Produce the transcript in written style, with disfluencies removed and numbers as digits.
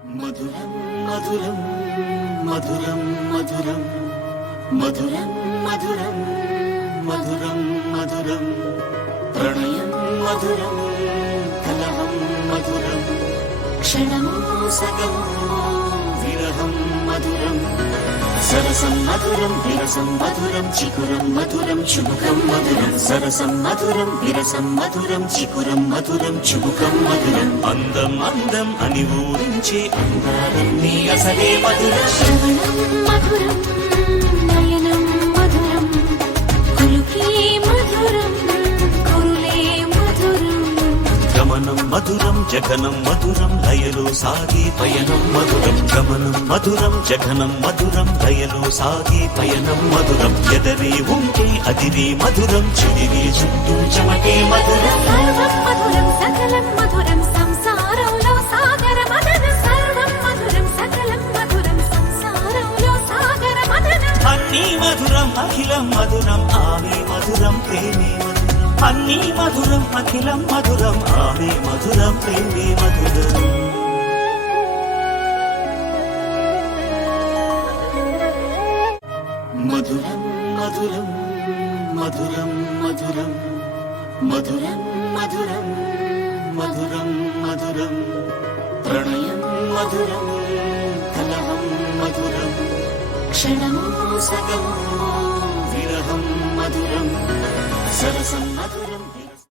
మధురం మధురం మధురం మధురం మధురం మధురం మధురం మధురం ప్రణయం మధురం కలహం మధురం క్షణమో సగమో విరహం మధురం సరసం మధురం విరసం మధురం చికురం మధురం చుబుకం మధురం సరసం మధురం విరసం మధురం చికురం మధురం చుబుకం మధురం అందం అందం అని ఊరించే అందాలన్నీ అసలే మధురం శ్రవణం మధురం నయనం మధురం కులుకే మధురం కురులే మధురం గమనం మధురం జగనం మధురం లయలో సాగే పయనం మధురం గమనం మధురం జగనం మధురం లయలో సాగే పయనం మధురం ఎదరే ఉంటే అదిరే మధురం చిదిరే చుట్టూ చెమటే మధురం సర్వం మధురం సకలం మధురం సంసారంలో సాగర మదనం సర్వం మధురం సకలం మధురం సంసారంలో సాగర మదనం అన్నీ మధురం అఖిలం మధురం ఆమె మధురం ప్రేమే మధురం అన్నీ మధురం అఖిలం మధురం ఆమె మధురం ప్రేమే మధురం మధురం మధురం మధురం మధురం మధురం మధురం మధురం మధురం ప్రణయం మధురం కలహం మధురం క్షణమో సగమో విరహం మధురం సరసం మధురం